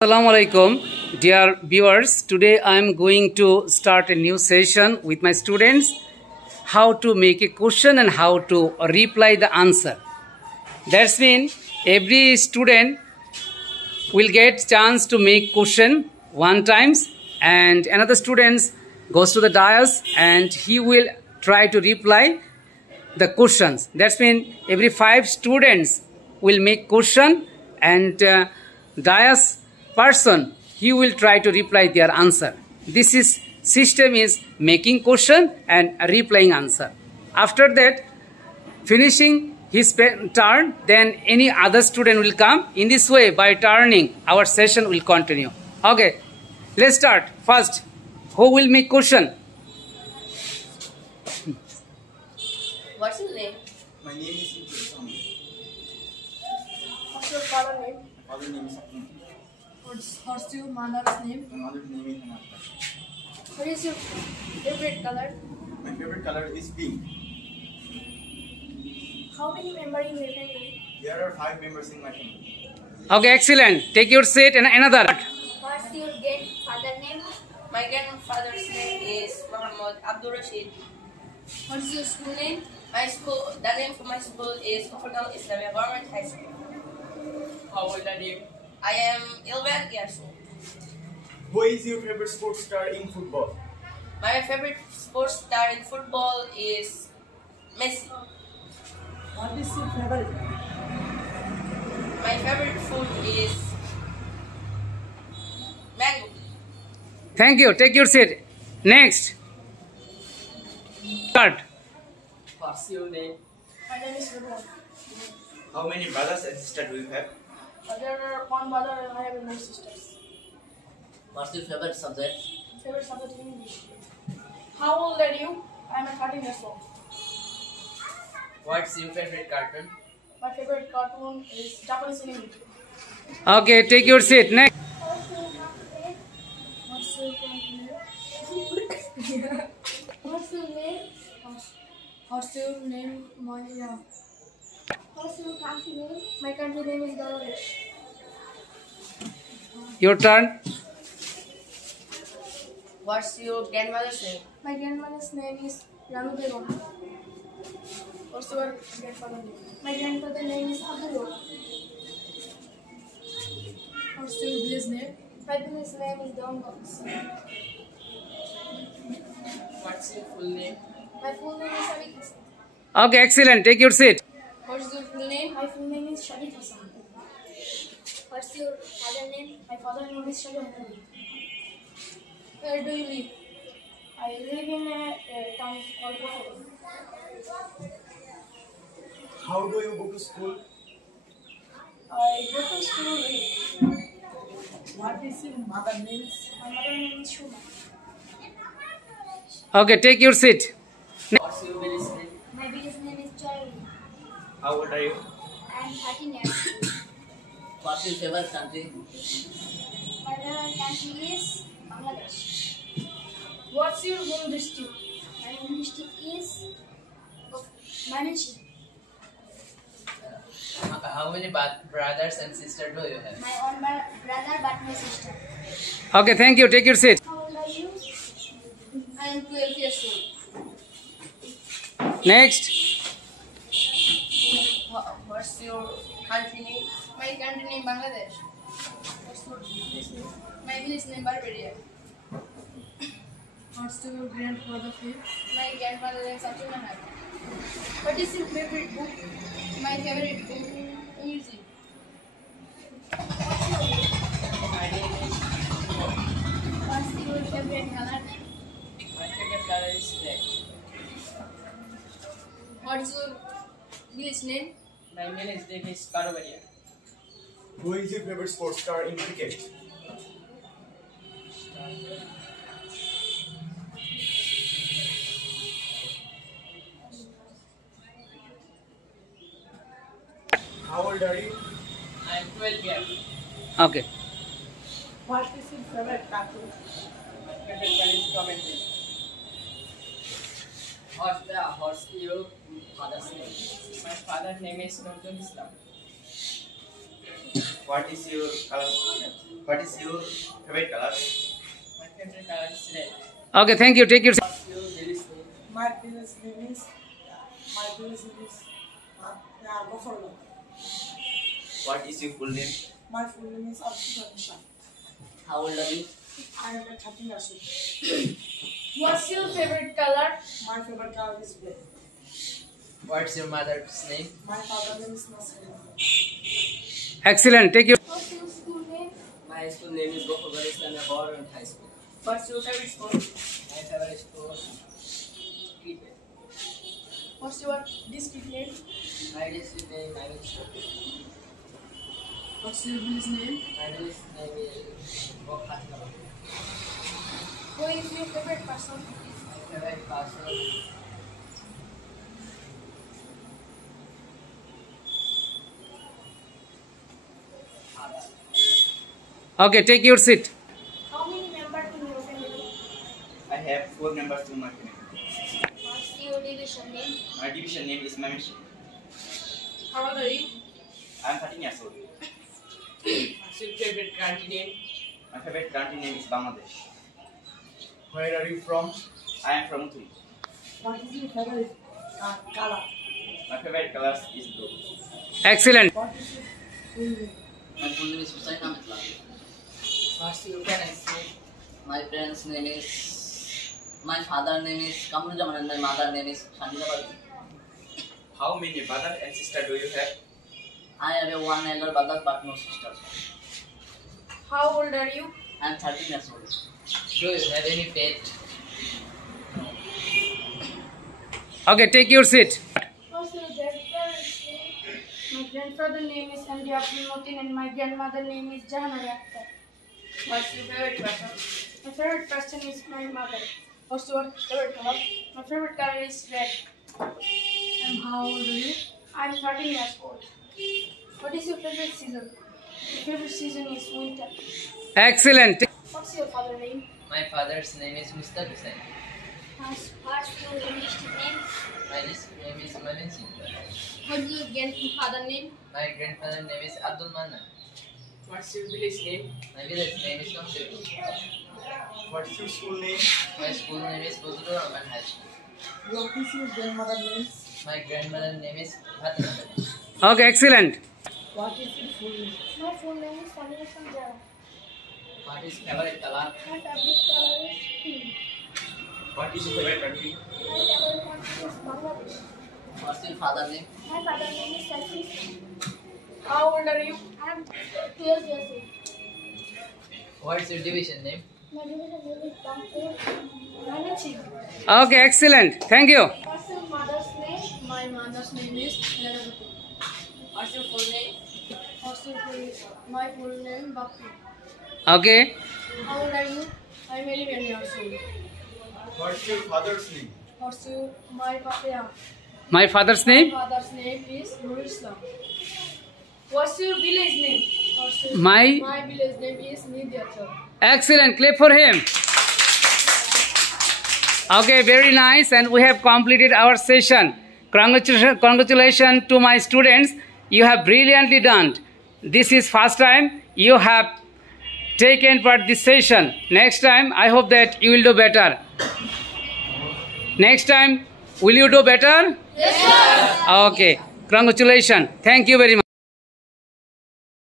Assalamu alaikum, dear viewers. Today I am going to start a new session with my students. How to make a question and how to reply the answer. That's mean every student will get chance to make question one times, and another student goes to the dais and he will try to reply the questions. That's mean every 5 students will make question, and dais person he will try to reply their answer. This is system is making question and replying answer. After that, finishing his turn, then any other student will come. In this way, by turning, our session will continue. Okay, let's start. First, who will make question? What's your name? My name is Imran. What's your father's name? My father's name is Akim. What's your mother's name? My mother's name is Hanaka. What is your favorite color? My favorite color is pink. How many members in your family? There are 5 members in my family. Okay, excellent. Take your seat and another. What's your grandfather's name? My grandfather's name is Muhammad Abdul Rashid. What's your school name? The name of my school is Kufurgal Islamic Government High School. How old are you? I am 11 years old. Who is your favorite sports star in football? My favorite sports star in football is Messi. What is your favorite? My favorite food is mango. Thank you. Take your seat. Next. Start. What's your name? My name is Rubon. How many brothers and sisters do you have? There are one brother and I have no sisters. What's your favorite subject? Favorite subject in English. How old are you? I am 13 years old. What's your favorite cartoon? My favorite cartoon is Japanese anime. Okay, take your seat. Next. What's your name? What's your name? What's your name? What's your country name? My country name is Bangladesh. Your turn. What's your grandmother's name? My grandmother's name is Ranu Begum. What's your grandfather's name? My grandfather's name is Abdul. What's your village name? My village name is Donbox. What's your full name? My full name is Sadiq Hassan. Okay, excellent. Take your seat. What's your full name? My full name is Sadiq Hassan. What's your father's name? My father's name is Shadu Hanabi. Where do you live? I live in a town called Buffalo. How do you go to school? I go to school late. What is your mother name? My mother name is Shuma. Okay, take your seat. What's your village name? My village name is Charlie. How old are you? I am 13 years old. What's your favorite country? My favorite country is Bangladesh. What's your home district? My home district is Manashi. How many brothers and sisters do you have? My own brother but no sister. Okay, thank you. Take your seat. How old are you? I am 12 years old. Next. What's your country name? My country name Bangladesh. What's your village name? My village name Barbaria. What's your grandfather's name? My grandfather name Samsul Nahar. What is your favorite book? My favorite book music. My name is. What's your favorite color name? My favorite color is black. What's your village name? My village name is Karubaria. Who is your favorite sports star in cricket? How old are you? I am 12 years. Okay. What is your favorite cartoon? My favorite color is Tom and Jerry. What's your father's name? My father's name is Nurul Islam. What is your color? What is your favorite color? My favorite color is red. Okay, thank you. Take your seat. What's your village name? My village name is Gofferlo. What is your full name? My full name is Abdul Nisha. How old are you? I am 13 years old. What's your favorite color? My favorite color is black. What's your mother's name? My father's name is Nasrina. Excellent. Take your. What's your school name? My school name is Gopal Islamic Government High School. What's your favorite sport? My favorite sport cricket. What's your district name? My district name is What's your village name? My village name is Bokhatkala. Who is your favorite person? My favorite person. Okay, take your seat. How many members in your family? I have 4 members in my family. What's your division name? My division name is Mamishi. How old are you? I am 13 years old. What's your favorite country name? My favorite country name is Bangladesh. Where are you from? I am from Uttari. What is your favorite color? My favorite color is blue. Excellent. What is your full name? My full name is Hussain Ahmed Lal. What's your parents' name? My parents' name is. My father's name is Kamrujaman and my mother's name is Shanila Badu. How many brother and sister do you have? I have a one elder brother but no sister. How old are you? I am 13 years old. Do you have any pet? Okay, take your seat. What's your grandparents' name? My grandfather's name is Andy Abdul Motin and my grandmother's name is Jahana Akhtar. What's your favorite person? My favorite person is my mother. What's your favorite color? My favorite color is red. And how old are you? I'm 13 years old. What is your favorite season? My favorite season is winter. Excellent. What's your father's name? My father's name is Mr. Hussain. What's your district name? My district name is Malin Singh. What's your grandfather's name? My grandfather's name is Abdul Manan. What's your village name? My village name is Kamsepur. What's your school name? My school name is Fazlur Rahman High School. What is your grandmother's name? My grandmother's name is Fatima. Okay, excellent. What is your full name? My full name is Samira Sanjara. What is favorite color? My favorite color is pink. What is your favorite country? My favorite country is Bangladesh. What's your father's name? My father's name is Safi. How old are you? I am 12 years old. What's your division name? My division name is Bangpur. Manaching. Okay, excellent. Thank you. What's your mother's name? My mother's name is Ladabatu. What's your full name? What's your full My full name Bakri. Okay. How old are you? I am 11 years old. What's your father's name? What's your my father? My father's My name? father's name is Nur Islam. What's your village name? What's your, My- my village name is Nidyachar. Excellent. Clap for him. Okay, very nice. And we have completed our session. Congratulations to my students. You have brilliantly done. This is first time you have taken part this session. Next time, I hope that you will do better. Next time, will you do better? Yes, sir. Okay. Congratulations. Thank you very much.